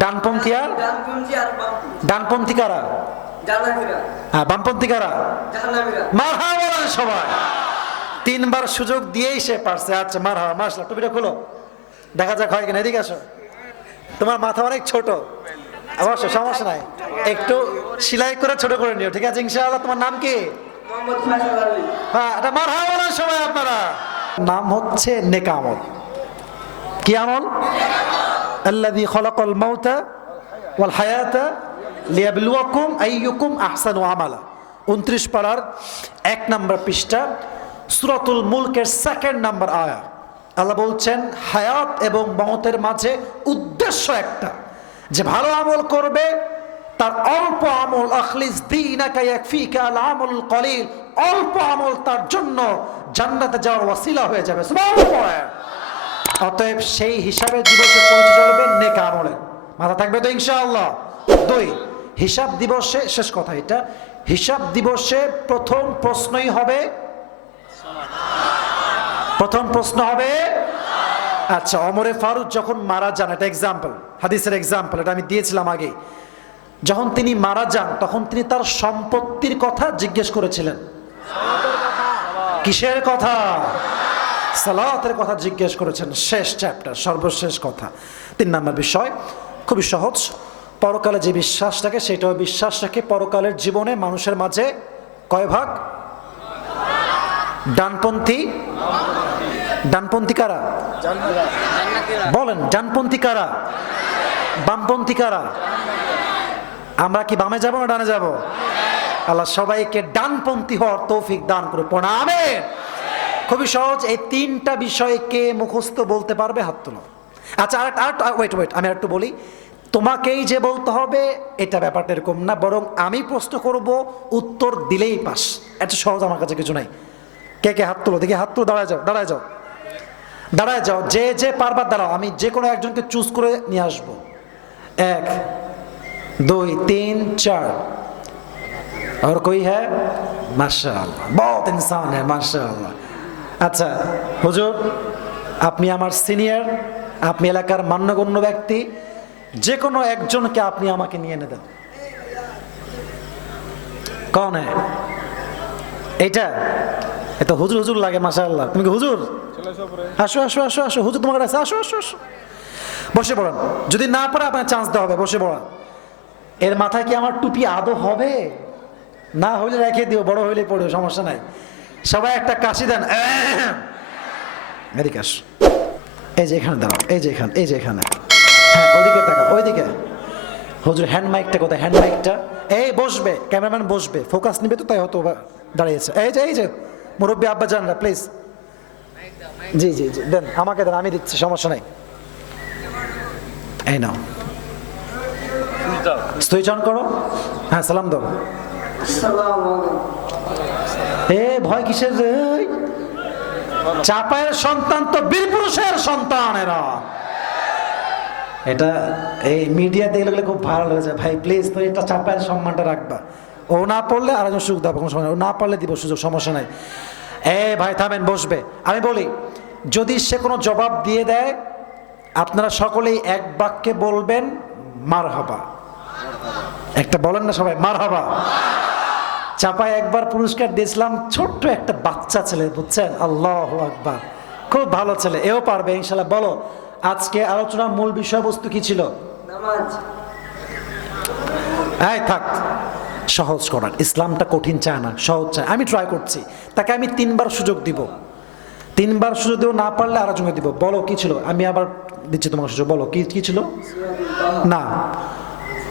ডানপন্থী আর ডানপন্থী কারা? হ্যাঁ, বামপন্থী কারা? মারহাবা বলেন সবাই। তিনবার সুযোগ দিয়েই সে পারছে। আচ্ছা মারহাবা, মাশাআল্লাহ। টুপিটা খোলো, দেখা যাক হয় কিনা। এদিকে আসো, তোমার মাথা অনেক ছোট, অবশ্য সমস্যা নাই, একটু সেলাই করে ছোট করে নিও, ঠিক আছে ইনশাআল্লাহ। তোমার নাম কি? হ্যাঁ, এটা মারহাবা বলেন সবাই আপনারা। নাম হচ্ছে নেক আমল। কি আমল? আল্লাযী খালাকাল মাউতা ওয়াল হায়াতা লিয়াবলুয়াকুম আইয়ুকুম আহসানু আমালা। 29 পারার 1 নম্বর পৃষ্ঠা, সূরাতুল মুলকের 2nd নম্বর আয়া। আল্লাহ বলছেন হায়াত এবং মওতের মাঝে উদ্দেশ্য একটা, যে ভালো আমল করবে তার অল্প আমল, আখলিস দীনাকা ইয়াকফিকা আল আমল কলিল, অল্প আমল তার জন্য জান্নাতে যাওয়ার ওয়াসিলা হয়ে যাবে। সুবহানাল্লাহ। অতএব সেই হিসাবে দিবসে পৌঁছে চলবে নেক আমলে। মাথা থাকবে তো ইনশাআল্লাহ। 2, হিসাব দিবসে, শেষ কথা এটা, হিসাব দিবসে প্রথম প্রশ্নই হবে, প্রথম প্রশ্ন হবে। আচ্ছা, ওমরে ফারুক যখন মারা যান, এটা এক্সাম্পল, হাদিসের এক্সাম্পল, এটা আমি দিয়েছিলাম আগে। যখন তিনি মারা যান তখন তিনি তার সম্পত্তির কথা জিজ্ঞেস করেছিলেন। কিসের কথা? সালাতের কথা জিজ্ঞেস করেছেন। শেষ চ্যাপ্টার, সর্বশেষ কথা। 3 নম্বর বিষয় খুবই সহজ। পরকালে যে বিশ্বাস থাকে সেটাও বিশ্বাস রাখে। পরকালের জীবনে মানুষের মাঝে কয় ভাগ? ডানপন্থী, ডানপন্থী কারা বলেন? ডানপন্থী কারা? বামপন্থী কারা? আমরা কি বামে যাব না ডানে যাব? আল্লাহ সবাইকে ডানপন্থী হওয়ার তৌফিক দান করে পড়া আমিন। খুবই সহজ। এই 3টা বিষয় কে মুখস্থ বলতে পারবে? হাত তোলো। আচ্ছা, ওয়েট, আমি একটু বলি। তোমাকেই যে বলতে হবে এটা ব্যাপারটা এরকম না, বরং আমি প্রশ্ন করব, উত্তর দিলেই পাস। এত সহজ আমার কাছে কিছু নাই। কে কে হাত তোলো দেখি? হাত তোলো। দাঁড়ায় যাও, দাঁড়ায় যাও, দাঁড়ায় যাও। যে যে পারবার দাঁড়াও, আমি যে কোনো একজনকে চুজ করে নিয়ে আসবো। 1 2 3 4। और कोई है? माशाअल्लाह, बहुत इंसान है माशाअल्लाह। আচ্ছা হুজুর, আপনি আমার সিনিয়র, আপনি এলাকার মান্যগণ্য ব্যক্তি, যে কোনো একজনকে আপনি আমাকে নিয়ে এনে দেন। কোন है? এটা এটা হুজুর হুজুর লাগে মাশাআল্লাহ। তুমি কি হুজুর? আসো আসো আসো আসো, হুজুর তোমার কাছে আসো আসো আসো। বসে পড়েন। যদি না পারে আপনার চান্স দেওয়া হবে, বসে পড়েন। এর মাথায় কি আমার টুপি আদৌ হবে? না হইলে রেখে দিও, বড় হইলে পড়ো, সমস্যা নাই। সবাই একটা কাশি দেন। এদিকে আস, এই যে এখানে দাঁড়াও, এই যে এখানে, এই যে এখানে। হ্যাঁ, ওইদিকে তাকাও, ওইদিকে। হুজুর হ্যান্ড মাইকটা কোথায়? হ্যান্ড মাইকটা এই বসবে, ক্যামেরাম্যান বসবে, ফোকাস নিবে তো, তাই হয়তো দাঁড়িয়েছে। এই যে মুরব্বী আব্বা জানরা, প্লিজ। জি জি জি, দেন আমাকে, দেন, আমি দিচ্ছি, সমস্যা নাই। এই নাও, সুইচ অন করো। হ্যাঁ, সালাম দাও। এ ভয় কিসের রে? চাপায়ের সন্তান তো বীর পুরুষের সন্তান এরা। এটা এই মিডিয়া দেখলে খুব ভালো হয়ে যায়। ভাই প্লিজ, তো এটা চাপায়ের সম্মানটা রাখবা। ও না পড়লে আর একজন সুযোগ দেবো, কোনো সমস্যা, ও না পারলে দিব সুযোগ, সমস্যা নাই। ভাই থামেন, বসবে। আমি বলি, যদি সে কোনো জবাব দিয়ে দেয়, আপনারা সকলেই এক বাক্যে বলবেন মারহাবা। একটা বলেন না সবাই, মারহাবা। চাপায় একবার পুরস্কার দিয়েছিলাম, ছোট্ট একটা বাচ্চা ছেলে, বুঝছেন? আল্লাহু আকবার, খুব ভালো ছেলে, এও পারবে ইনশাআল্লাহ। বলো, আজকে আলোচনার মূল বিষয়বস্তু কি ছিল? নামাজ। এই থাক, সহজ করার। ইসলামটা কঠিন চায় না, সহজ চায়। আমি ট্রাই করছি, তাকে আমি 3বার সুযোগ দিব। 3বার সুযোগ দেবো, না পারলে আরেকজনকে দিব। বলো কি ছিল? আমি আবার দিচ্ছি তোমার সুযোগ। বলো কি ছিল? না,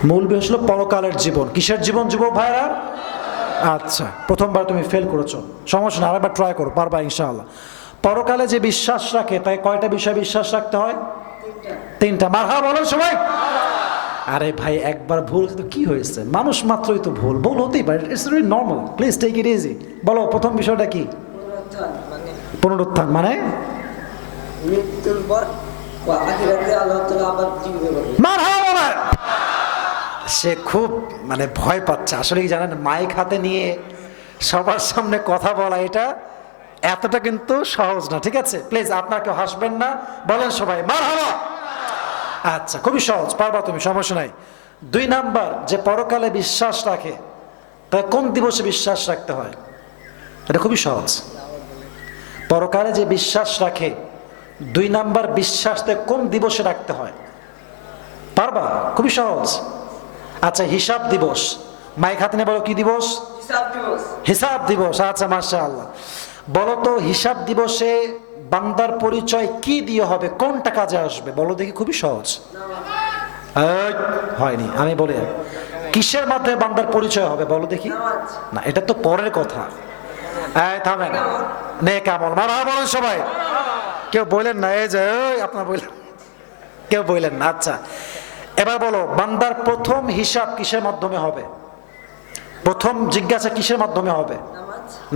মূল বিষয় ছিল পরকালের জীবন। কিসের জীবন যুবক ভাইরা? আচ্ছা, প্রথমবার তুমি ফেল করেছো, সমস্যা না, আরেকবার ট্রাই করো, পারবা ইনশাআল্লাহ। পরকালে যে বিশ্বাস রাখে, তাই কয়টা বিষয় বিশ্বাস রাখতে হয়? 3টা। মারহাবা বলেন সবাই। আরে ভাই, একবার ভুল তো কি হয়েছে? মানুষ মাত্রই তো ভুল, ভুল হতেই পারে, it's very normal, please take it easy. বলো, প্রথম বিষয়টা কি? পুনরুত্থান মানে মৃত্যুর পর আখিরাতে আল্লাহ তাআলা আবার জীবিত করবে। মারহাবা। সে খুব ভয় পাচ্ছে। আসলে কি জানেন, মাইক হাতে নিয়ে সবার সামনে কথা বলা, এটা এতটা কিন্তু সহজ না, ঠিক আছে? প্লিজ আপনারা কেউ হাসবেন না, বলেন সবাই মারহাবা। আচ্ছা, খুবই সহজ, পারবা তুমি, সমস্যা নাই। 2 নাম্বার, যে পরকালে বিশ্বাস রাখে তাই কোন দিবসে বিশ্বাস রাখতে হয়? এটা খুবই সহজ। পরকালে যে বিশ্বাস রাখে 2 নাম্বার বিশ্বাসতে কোন দিবসে রাখতে হয়? পারবা? খুবই সহজ। আচ্ছা, হিসাব দিবস। মাইক হাতে নিয়ে বলো, কি দিবস? হিসাব দিবস। হিসাব দিবস। আচ্ছা, মাশাআল্লাহ। বলো তো, হিসাব দিবসে বান্দার পরিচয় কি দিয়ে হবে, কোনটা কাজে আসবে? বলো দেখি, খুবই সহজ। এই, হয়নি, আমি বলি কিসের মাধ্যমে বান্দার পরিচয় হবে বলো দেখি? না, এটা তো পরের কথা। এই থামেন, নেক আমল। মারহাবা বলেন সবাই। কেউ বললেন না, এই যে আপনার বললেন, কেউ বললেন না। আচ্ছা, এবার বলো, বান্দার প্রথম হিসাব কিসের মাধ্যমে হবে? প্রথম জিজ্ঞাসা কিসের মাধ্যমে হবে?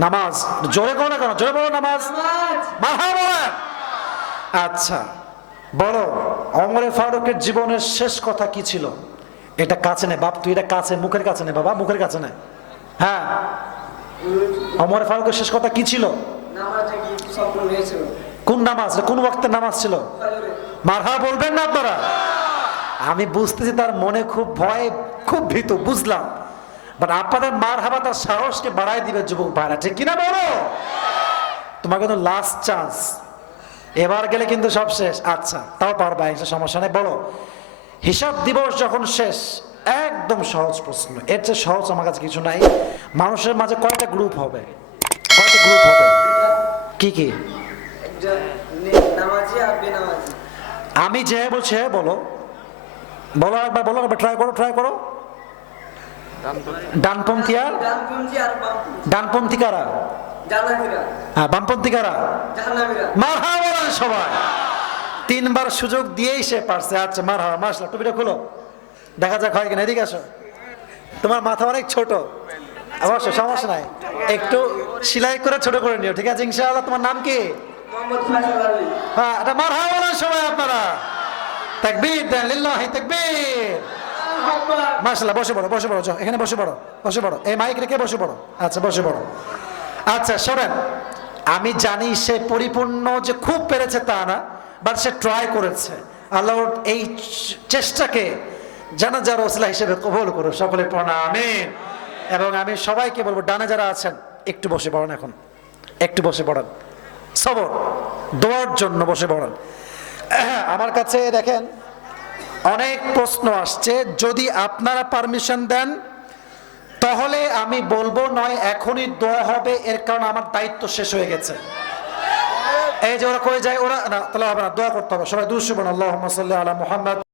নামাজ। জোরে করো না কেন? জোরে বলো, নামাজ। মারহাবা বলেন। আচ্ছা, বলো, ওমরে ফারুকের জীবনের শেষ কথা কি ছিল? এটা কাছে নে বাপ, তুই এটা কাছে, মুখের কাছে নে বাবা, মুখের কাছে নে। হ্যাঁ, ওমরে ফারুকের শেষ কথা কি ছিল? কোন নামাজ? কোন ওয়াক্তের নামাজ ছিল? মারহাবা বলবেন না আপনারা? আমি বুঝতেছি তার মনে খুব ভয়, খুব ভীত, বুঝলাম। বাট আপনাদের মারহাবা তার সাহসকে বাড়াই দিবে যুবক ভাইরা, ঠিক কিনা বলো? তোমার কিন্তু লাস্ট চান্স, এবার গেলে কিন্তু সব শেষ। আচ্ছা, তাও পারবা, সমস্যা নেই। বলো, হিসাব দিবস যখন শেষ, একদম সহজ প্রশ্ন, এর চেয়ে সহজ আমার কাছে কিছু নাই। মানুষের মাঝে কয়টা গ্রুপ হবে? কয়টা গ্রুপ হবে? কি কি? আমি যে বলছি বলো, বলো একবার, বলো একবার, ট্রাই করো, ট্রাই করো। ডানপন্থী আর ডানপন্থী কারা? হ্যাঁ, বামপন্থী কারা? মারহাবা বলেন সবাই। 3 বার সুযোগ দিয়েই সে পারছে। আচ্ছা, মারহাবা, মাশাআল্লাহ। টুপিটা খুলো, দেখা যাক হয় কিনা। এদিকে আসো, তোমার মাথা অনেক ছোট, অবশ্য সমস্যা নাই, একটু সেলাই করে ছোট করে নিও, ঠিক আছে ইনশাআল্লাহ। তোমার নাম কি? হ্যাঁ, এটা মারহাবা বলেন সবাই আপনারা। তাকবীর দেন, লিল্লাহি তাকবীর। মাশাআল্লাহ। বসে পড়ো, বসে পড়ো, যাও এখানে বসে পড়ো, বসে পড়ো। এই মাইক রেখে বসে পড়ো। আচ্ছা, বসে পড়ো। আচ্ছা শোনেন, আমি জানি সে পরিপূর্ণ যে খুব পেরেছে তা না, বাট সে ট্রাই করেছে। আল্লাহর এই চেষ্টাকে জানাজার ওসিলা হিসেবে কবুল করো। সকলে পড়া আমিন। এবং আমি সবাইকে বলবো, ডানে যারা আছেন একটু বসে পড়েন, এখন একটু বসে পড়েন, সবর দোয়ার জন্য বসে পড়েন। আমার কাছে দেখেন অনেক প্রশ্ন আসছে, যদি আপনারা পারমিশন দেন তাহলে আমি বলবো, নয় এখনই দোয়া হবে, এর কারণ আমার দায়িত্ব শেষ হয়ে গেছে। এই যে ওরা কয়ে যায়, ওরা না, তাহলে হবে না, দোয়া করতে হবে। সবাই দুরূদ পড়ুন, আল্লাহুম্মা সাল্লি আলা মুহাম্মদ।